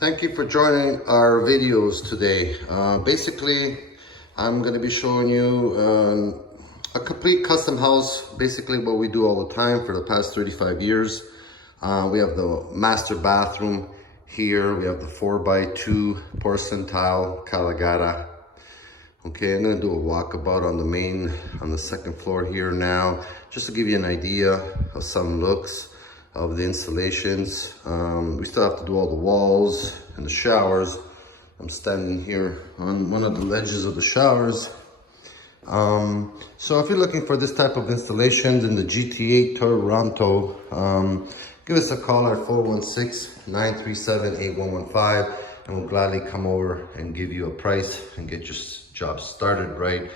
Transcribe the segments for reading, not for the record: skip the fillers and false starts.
Thank you for joining our videos today. Basically, I'm going to be showing you a complete custom house, basically what we do all the time for the past 35 years. We have the master bathroom here. We have the 4x2 porcelain tile Caligata. Okay, I'm going to do a walkabout on the second floor here now, just to give you an idea of some looks of the installations. We still have to do all the walls and the showers. I'm standing here on one of the ledges of the showers. So if you're looking for this type of installations in the GTA Toronto, give us a call at 416-937-8115 and we'll gladly come over and give you a price and get your job started right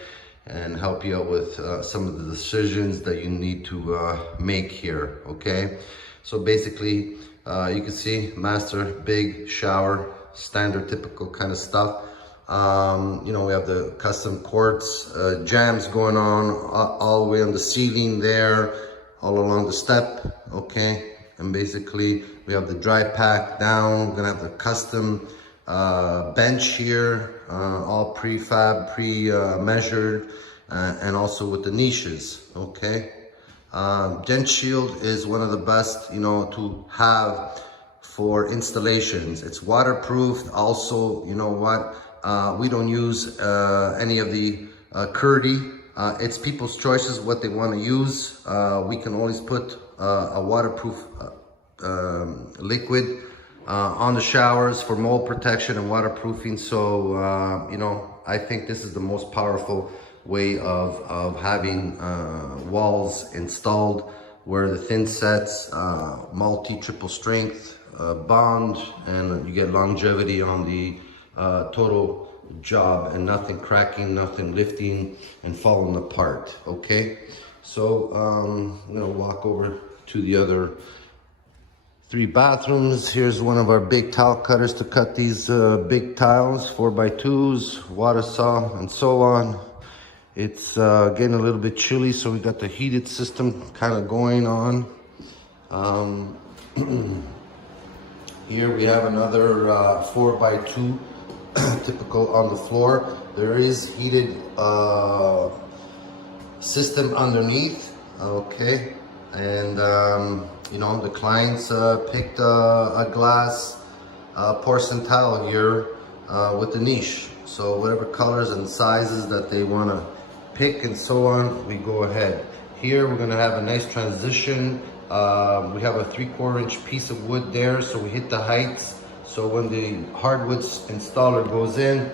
and help you out with some of the decisions that you need to make here. Okay, so basically you can see master, big shower, standard typical kind of stuff. You know, we have the custom quartz jams going on all the way on the ceiling there, all along the step. Okay, and basically we have the dry pack down. We're gonna have the custom bench here, all prefab, measured, and also with the niches. Okay, Dent Shield is one of the best, you know, to have for installations. It's waterproof. Also, you know what, we don't use any of the Curdy. It's people's choices what they want to use. We can always put a waterproof liquid on the showers for mold protection and waterproofing. So you know, I think this is the most powerful way of having walls installed, where the thin sets, multi triple strength bond, and you get longevity on the total job, and nothing cracking, nothing lifting and falling apart. Okay, so I'm gonna walk over to the other 3 bathrooms. Here's one of our big tile cutters to cut these big tiles, 4x2s, water saw, and so on. It's getting a little bit chilly, so we got the heated system kind of going on. Here we have another 4x2 typical on the floor. There is heated system underneath. Okay, and you know, the clients picked a glass porcelain tile here with the niche. So whatever colors and sizes that they want to pick and so on, we go ahead. Here we're going to have a nice transition. We have a 3/4 inch piece of wood there, so we hit the heights. So when the hardwoods installer goes in,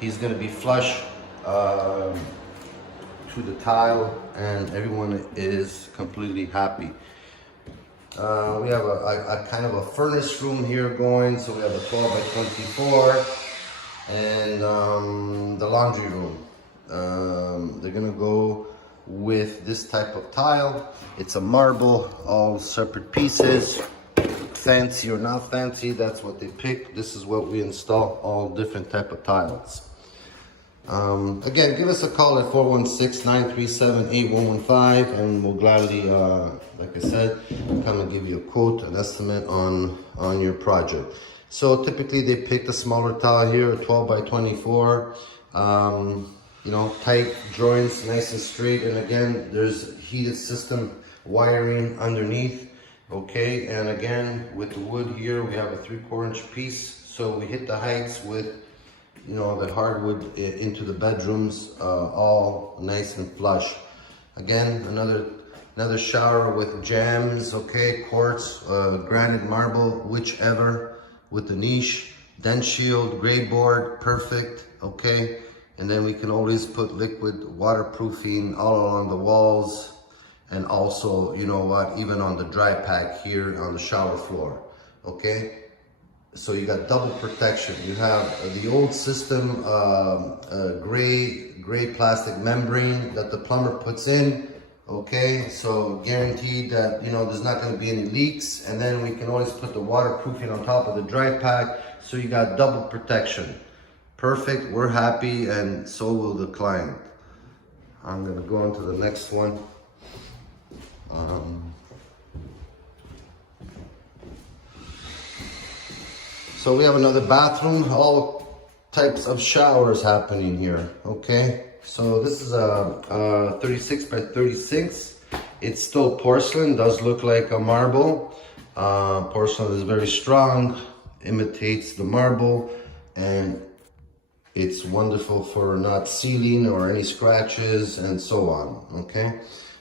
he's going to be flush to the tile, and everyone is completely happy. We have a kind of a furnace room here going, so we have a 12x24, and the laundry room. They're gonna go with this type of tile. It's a marble, all separate pieces, fancy or not fancy, that's what they pick. This is what we install, all different type of tiles. Again, give us a call at 416-937-8115 and we'll gladly, like I said, come and give you a quote, an estimate on your project. So typically they pick the smaller tile here, a 12x24. You know, tight joints, nice and straight, and again, there's heated system wiring underneath. Okay, and again, with the wood here, we have a 3/4 inch piece, so we hit the heights with, you know, the hardwood into the bedrooms, all nice and flush. Again, another shower with jams. Okay, quartz, granite, marble, whichever, with the niche, Dent Shield, gray board, perfect. Okay, and then we can always put liquid waterproofing all along the walls, and also, you know what, even on the dry pack here on the shower floor. Okay, so you got double protection. You have the old system, gray plastic membrane that the plumber puts in. Okay, so guaranteed that, you know, there's not going to be any leaks, and then we can always put the waterproofing on top of the dry pack, so you got double protection. Perfect, we're happy, and so will the client. I'm going to go on to the next one. So we have another bathroom, all types of showers happening here, okay? So this is a 36 by 36. It's still porcelain, does look like a marble. Porcelain is very strong, imitates the marble, and it's wonderful for not sealing or any scratches and so on, okay?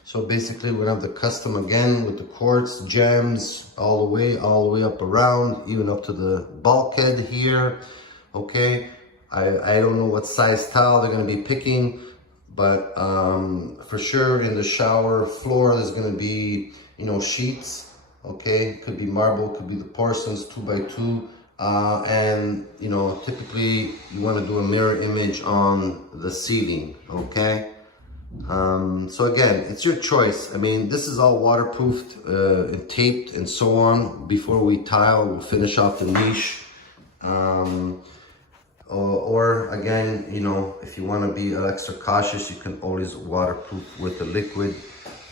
So basically we're gonna have the custom again with the quartz gems all the way up around, even up to the bulkhead here, okay? I don't know what size tile they're gonna be picking, but for sure in the shower floor there's gonna be, you know, sheets, okay? Could be marble, could be the porcelains 2 by 2. And you know, typically you want to do a mirror image on the ceiling, okay? So again, it's your choice. I mean, this is all waterproofed and taped and so on. Before we tile, we'll finish off the niche. Or again, you know, if you want to be extra cautious, you can always waterproof with the liquid.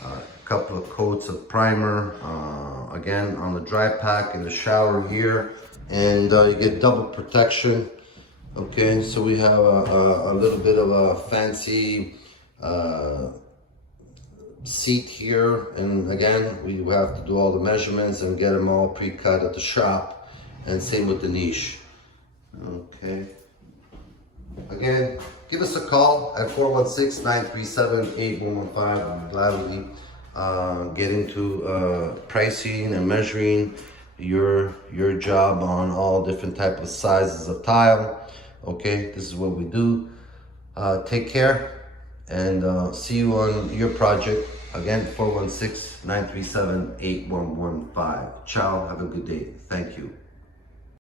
A couple of coats of primer, again on the dry pack in the shower here. And you get double protection. Okay, so we have a little bit of a fancy seat here, and again we have to do all the measurements and get them all pre-cut at the shop, and same with the niche. Okay, again, give us a call at 416-937-8115. I'll gladly get into pricing and measuring your job on all different type of sizes of tile. Okay, this is what we do. Take care, and see you on your project. Again, 416-937-8115. Ciao, have a good day. Thank you.